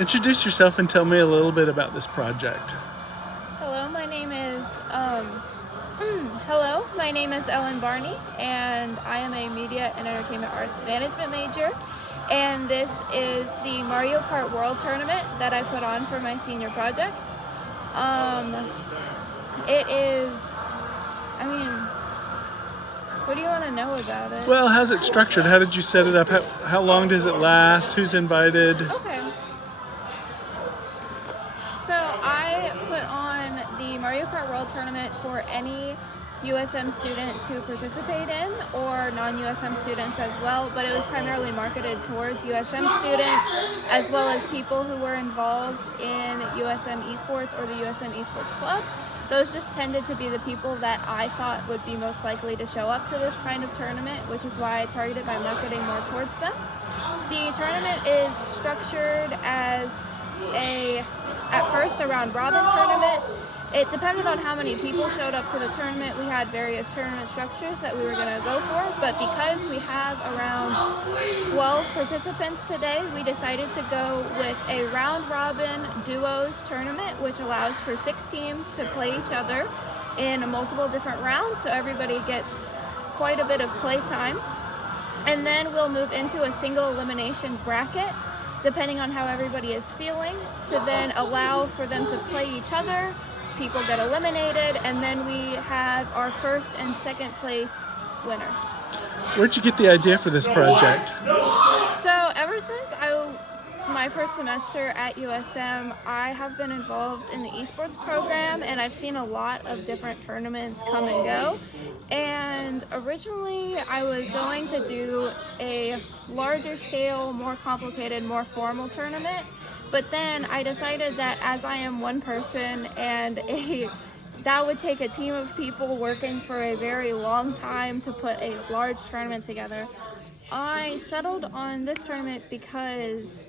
Introduce yourself and tell me a little bit about this project. Hello, my name is hello, my name is Ellen Barney, and I am a Media and Entertainment Arts Management major. And this is the Mario Kart World Tournament that I put on for my senior project. Um, it is, I mean, what do you want to know about it? Well, how's it structured? How did you set it up? How long does it last? Who's invited? Okay. So I put on the Mario Kart World Tournament for any USM student to participate in, or non-USM students as well, but it was primarily marketed towards USM students as well as people who were involved in USM Esports or the USM Esports Club. Those just tended to be the people that I thought would be most likely to show up to this kind of tournament, which is why I targeted my marketing more towards them. The tournament is structured as at first a round robin tournament. It depended on how many people showed up to the tournament. We had various tournament structures that we were going to go for, but because we have around 12 participants today, we decided to go with a round robin duos tournament, which allows for 6 teams to play each other in multiple different rounds, so everybody gets quite a bit of play time. And then we'll move into a single elimination bracket, depending on how everybody is feeling, to then allow for them to play each other. People get eliminated, and then we have our first and second place winners. Where'd you get the idea for this project? So ever since my first semester at USM, I have been involved in the esports program, and I've seen a lot of different tournaments come and go. And originally I was going to do a larger scale, more complicated, more formal tournament. But then I decided that as I am one person and that would take a team of people working for a very long time to put a large tournament together, I settled on this tournament because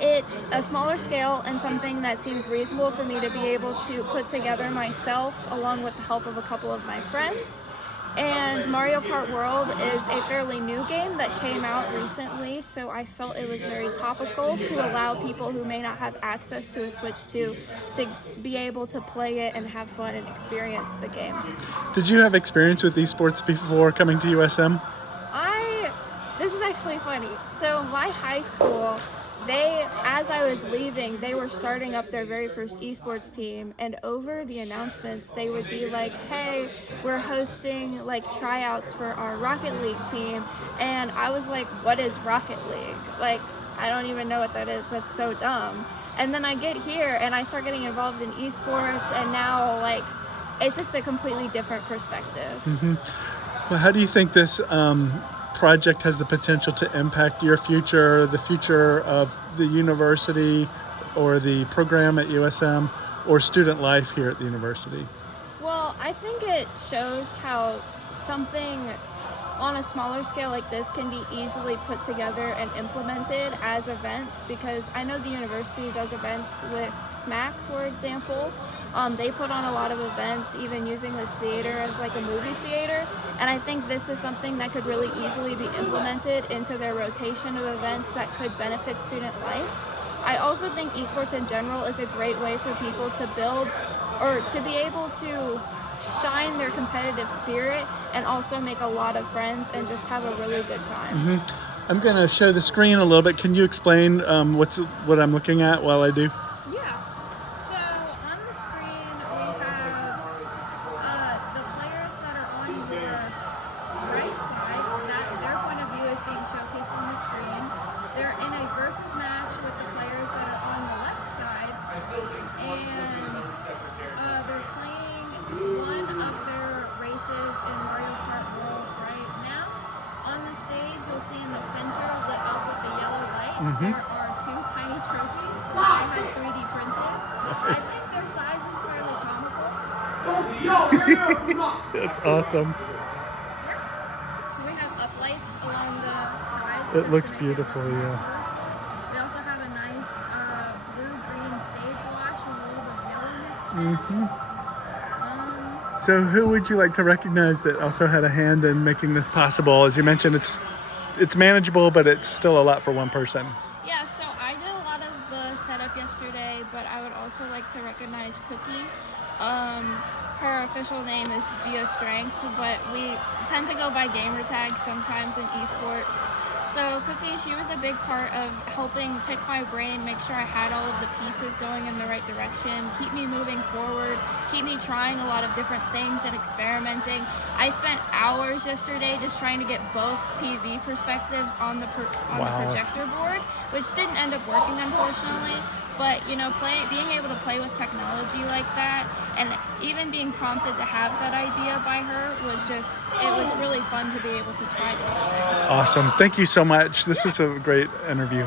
it's a smaller scale and something that seemed reasonable for me to be able to put together myself along with the help of a couple of my friends. And Mario Kart World is a fairly new game that came out recently, so I felt it was very topical to allow people who may not have access to a Switch to be able to play it and have fun and experience the game. Did you have experience with esports before coming to USM? This is actually funny. So my high school, as I was leaving, they were starting up their very first esports team, and over the announcements they would be like, hey, we're hosting like tryouts for our Rocket League team. And I was like, what is Rocket League? Like, I don't even know what that is. That's so dumb. And then I get here and I start getting involved in esports, and now like it's just a completely different perspective. Mm-hmm. Well, how do you think this project has the potential to impact your future, the future of the university or the program at USM, or student life here at the university? Well, I think it shows how something on a smaller scale like this can be easily put together and implemented as events, because I know the university does events with SMAC, for example. They put on a lot of events, even using this theater as like a movie theater, and I think this is something that could really easily be implemented into their rotation of events that could benefit student life. I also think esports in general is a great way for people to build or to be able to shine their competitive spirit and also make a lot of friends and just have a really good time. Mm-hmm. I'm going to show the screen a little bit. Can you explain what I'm looking at while I do? Yeah. So on the screen we have the players that are on your right side, that their point of view is being showcased on the screen. They're in a versus match with the players that are on the left side, and they're playing one of their races in Mario Kart World right now. On the stage, you'll see in the center, lit up with the yellow light, there are 2 tiny trophies that I had 3D printed. I think their size is fairly comical. That's awesome. We have uplights along the sides. It looks beautiful, yeah. We also have a nice blue-green stage wash with a little bit of yellow mixed in. Mm-hmm. So who would you like to recognize that also had a hand in making this possible? As you mentioned, it's manageable, but it's still a lot for one person. Yeah, so I did a lot of yesterday, but I would also like to recognize Cookie. Her official name is Gia Strength, but we tend to go by gamer tags sometimes in esports. So Cookie, she was a big part of helping pick my brain, make sure I had all of the pieces going in the right direction, keep me moving forward, keep me trying a lot of different things and experimenting. I spent hours yesterday just trying to get both TV perspectives on the projector board, which didn't end up working, unfortunately. But you know, being able to play with technology like that, and even being prompted to have that idea by her it was really fun to be able to try to. Awesome. Thank you so much. This is a great interview.